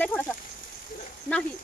राहिलाय थोडासा नाही.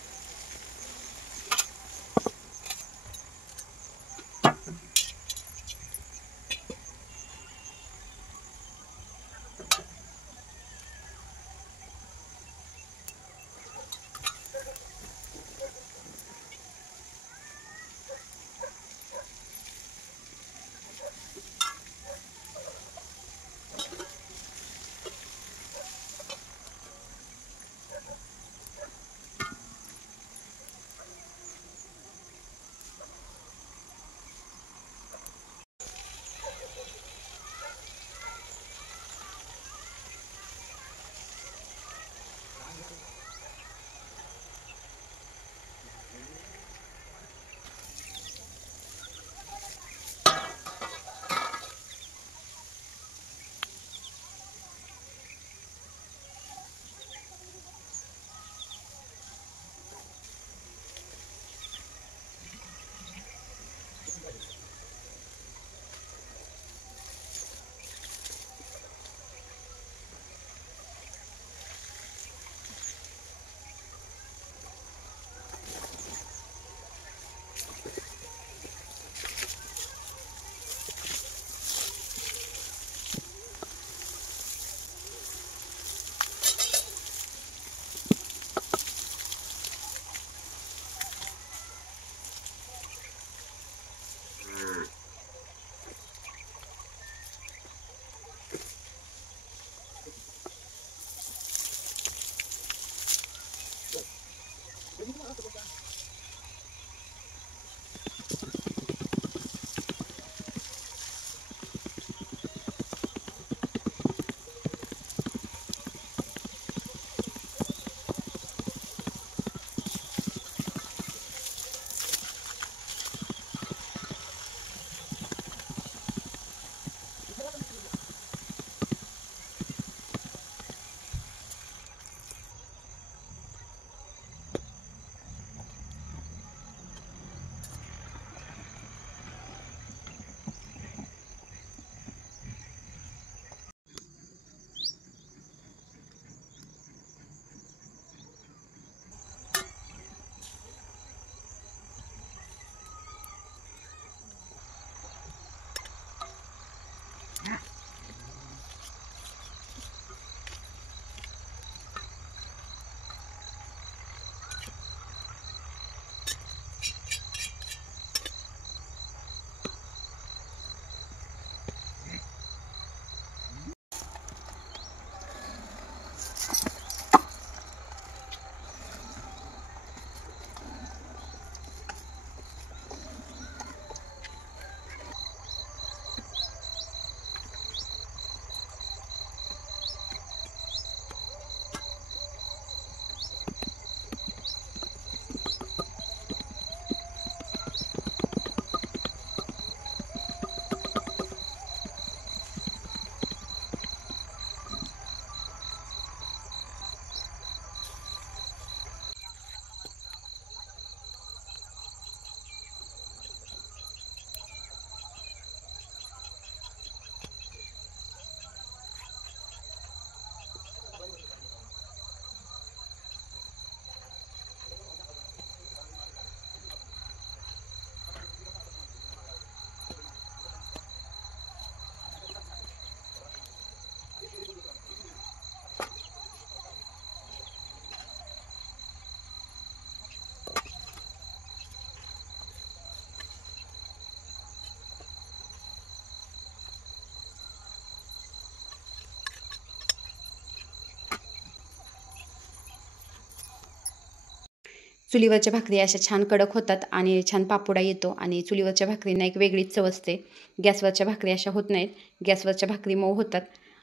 चुलीवरच्या भाकरी अशा छान कडक होतात आणि छान पापुडा येतो आणि चुलीवरच्या भाकरींना एक वेगळीच चव असते. गॅसवरच्या भाकरी अशा होत नाहीत. गॅसवरच्या भाकरी मऊ होतात.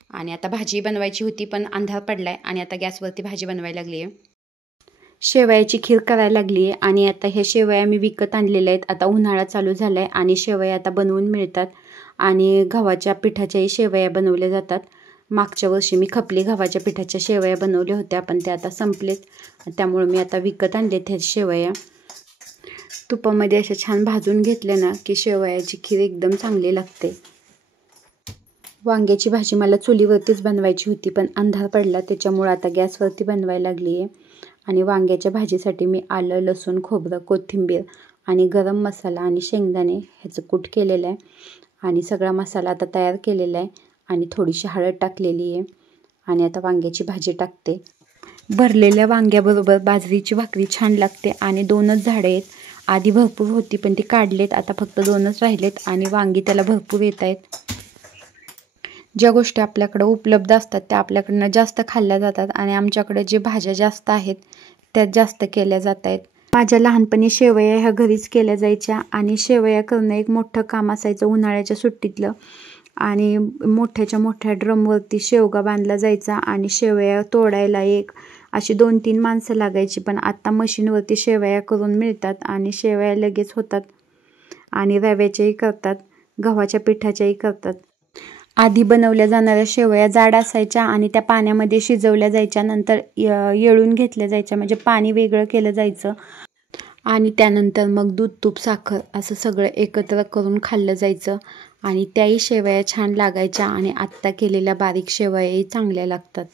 आणि आता भाजी बनवायची होती पण अंधार पडलाय आणि आता गॅसवरती भाजी बनवायला लागली आहे. शेवयाची खीर करायला लागली आहे आणि आता ह्या शेवया मी विकत आणलेल्या आहेत. आता उन्हाळा चालू झाला आहे आणि शेवया आता बनवून मिळतात आणि गव्हाच्या पिठाच्याही शेवया बनवल्या जातात. मागच्या वर्षी मी खपली गव्हाच्या पिठाच्या शेवया बनवल्या होत्या पण त्या आता संपलेत, त्यामुळे मी आता विकत आणलेत ह्या शेवया. तुपामध्ये अशा छान भाजून घेतल्या ना की शेवयाची खीर एकदम चांगली लागते. वांग्याची भाजी मला चुलीवरतीच बनवायची होती पण अंधार पडला त्याच्यामुळे आता गॅसवरती बनवायला लागली आहे. आणि वांग्याच्या भाजीसाठी मी आलं, लसूण, खोबरं, कोथिंबीर आणि गरम मसाला आणि शेंगदाणे ह्याचं कूट केलेलं आहे. आणि सगळा मसाला आता तयार केलेला आहे आणि थोडीशी हळद टाकलेली आहे. आणि आता वांग्याची भाजी टाकते. भरलेल्या वांग्याबरोबर बाजरीची भाकरी छान लागते. आणि 2च झाडे आहेत. आधी भरपूर होती पण ती काढलेत, आता फक्त 2च राहिलेत आणि वांगी त्याला भरपूर येत आहेत. ज्या गोष्टी आपल्याकडे उपलब्ध असतात त्या आपल्याकडनं जास्त खाल्ल्या जातात आणि आमच्याकडे जे भाज्या जास्त आहेत त्या जास्त केल्या जात आहेत. माझ्या लहानपणी शेवया ह्या घरीच केल्या जायच्या आणि शेवया करणं एक मोठं काम असायचं उन्हाळ्याच्या सुट्टीतलं. आणि मोठ्याच्या मोठ्या ड्रमवरती शेवगा बांधला जायचा आणि शेवया तोडायला एक अशी 2-3 माणसं लागायची. पण आत्ता मशीनवरती शेवया करून मिळतात आणि शेवया लगेच होतात. आणि रव्याच्याही करतात, गव्हाच्या पिठाच्याही करतात. आधी बनवल्या जाणाऱ्या शेवया जाड असायच्या आणि त्या पाण्यामध्ये शिजवल्या जायच्या. नंतर येळून घेतल्या जायच्या, म्हणजे पाणी वेगळं केलं जायचं आणि त्यानंतर मग दूध, तूप, साखर असं सगळं एकत्र करून खाल्लं जायचं. आणि त्याही शेवया छान लागायच्या आणि आत्ता केलेल्या बारीक शेवयाही चांगल्या लागतात.